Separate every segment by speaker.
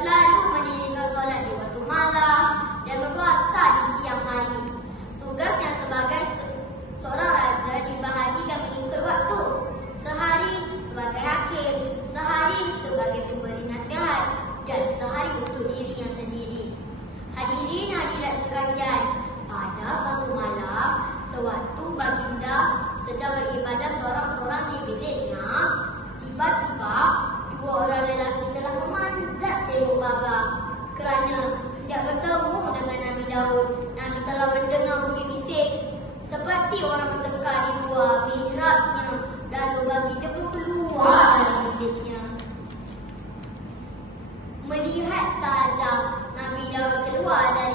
Speaker 1: selalu menyanyi ke solat di waktu malam. hati orang bertengkar di luar mihrabnya dan bagi dia pun keluar dari miliknya. Melihat saja Nabi Daud keluar dari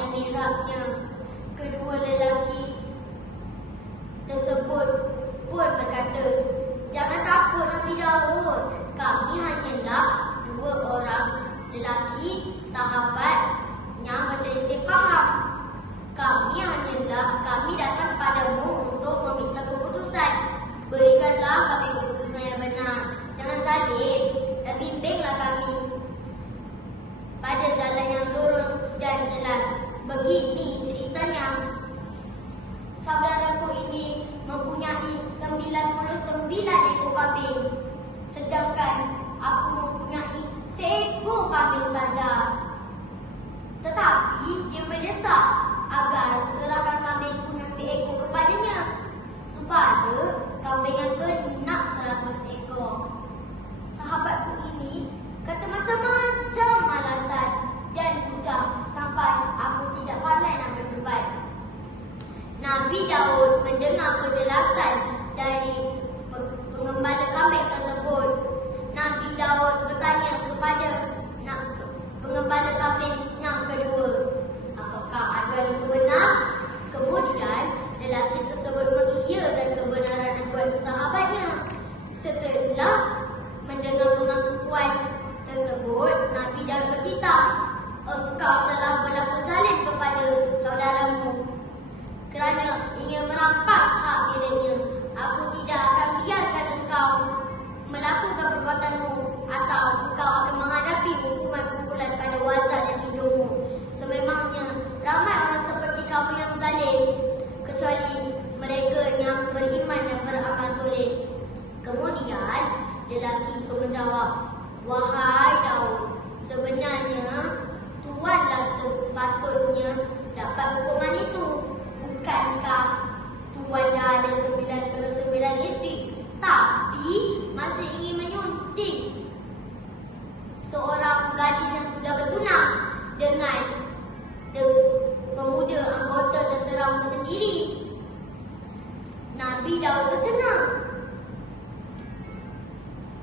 Speaker 1: senang.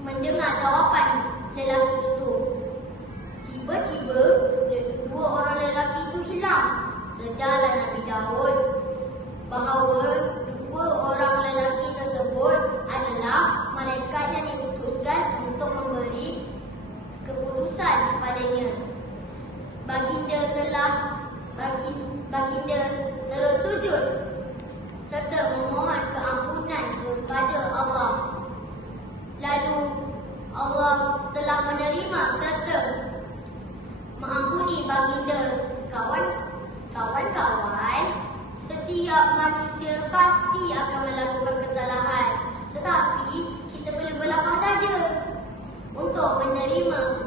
Speaker 1: Mendengar jawapan lelaki itu, tiba-tiba dua orang lelaki itu hilang. Sedarlah Nabi Daud bahawa dua orang lelaki tersebut adalah malaikat yang diutuskan untuk memberi keputusan kepadanya. Baginda telah baginda, baginda terus sujud serta baginda kawan-kawan-kawan setiap manusia pasti akan melakukan kesalahan. Tetapi kita boleh berlapang dada untuk menerima